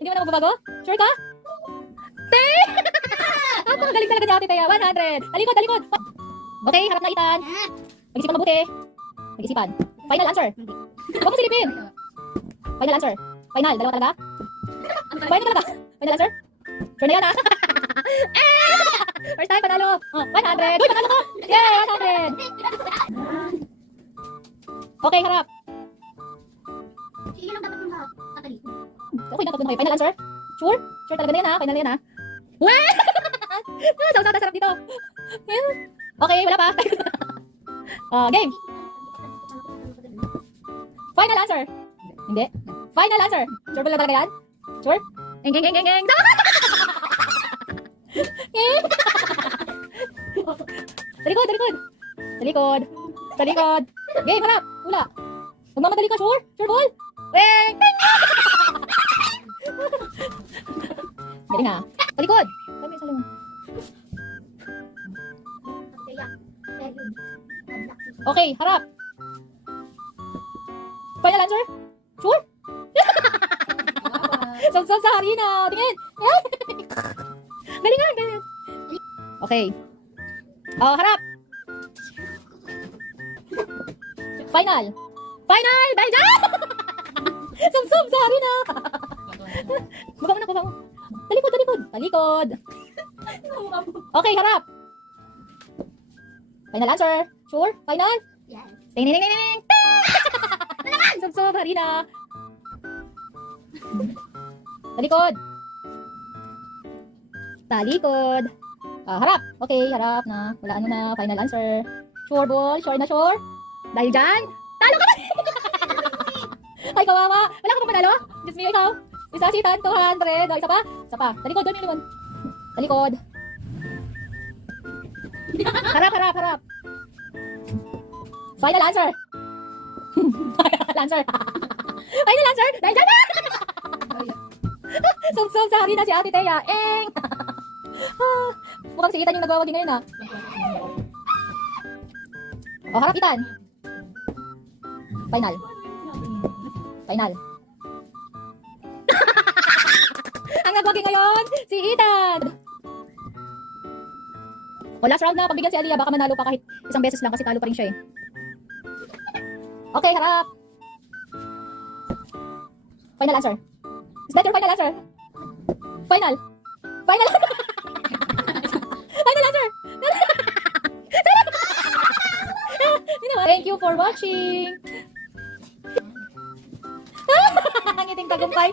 Hindi mo na magbabago? Sure ka? Te! Napakagaling talaga ni Ate Thea. 100. Talikod, talikod. Okay, harap na Ethan. Mag-isipan mabuti. Mag-isipan. Final answer. Huwag mo silipin. Final answer. Final. Dalawa talaga? Final talaga? Final answer? Sure na yan ha? First time, panalo. Oh, 100. Uy, panalo ko. Yay, 100. Okay, harap. Sige lang dapat yung katalikod. Okay na, tapos na kayo. Final answer? Sure? Sure talaga na yan ha? Final na yan ha? Weh! Sausaw na sarap dito. Okay, wala pa. Game. Final answer. Hindi. Final answer. Sure ba talaga yan? Sure? Geng, geng, geng, geng, geng. Talikod, talikod. Talikod. Talikod. Game, harap. Hula. Magmamadali ka, sure? Sure ball? Weng! Galing ha. Talikod. Dami sa lungan. Okay, harap. Final answer? Sure? Sab-sab sa harina. Tingin. Galingan, galingan. Okay. Oh, harap. Final. Final! Dahil dyan! Sab-sab sa harina. Baba mo na, baba mo. Talikod, talikod. Talikod. Okay, harap. Final answer. Sure? Final? Yes. Ting, ting, ting, ting, ting. Sab-sab harina. Talikod. Talikod. Harap. Okay, harap na. Walaan mo na. Final answer. Sure ball. Sure na sure. Dahil dyan, talo ka pa. Ay, kawawa. Wala ka pa manalo? Diyos me, ikaw. Isa si Tan, 200. O, isa pa. Isa pa. Talikod, doon yung limon. Talikod. Harap, harap, harap. Final answer. Final answer. Final answer. Dahil dyan na. Sum-sum sa harina si Ate Thea. Eng! Mukhang si Ethan yung nagwawagi ngayon ah. O, harap Ethan. Final. Final. Ang nagwagi ngayon, si Ethan. O, last round na. Pagbigyan si Aliyah, baka manalo pa kahit isang beses lang kasi talo pa rin siya eh. Okay, harap. Final answer. Is that your final answer? Final. Final. Final answer. Thank you for watching. Ang iting tagumpay.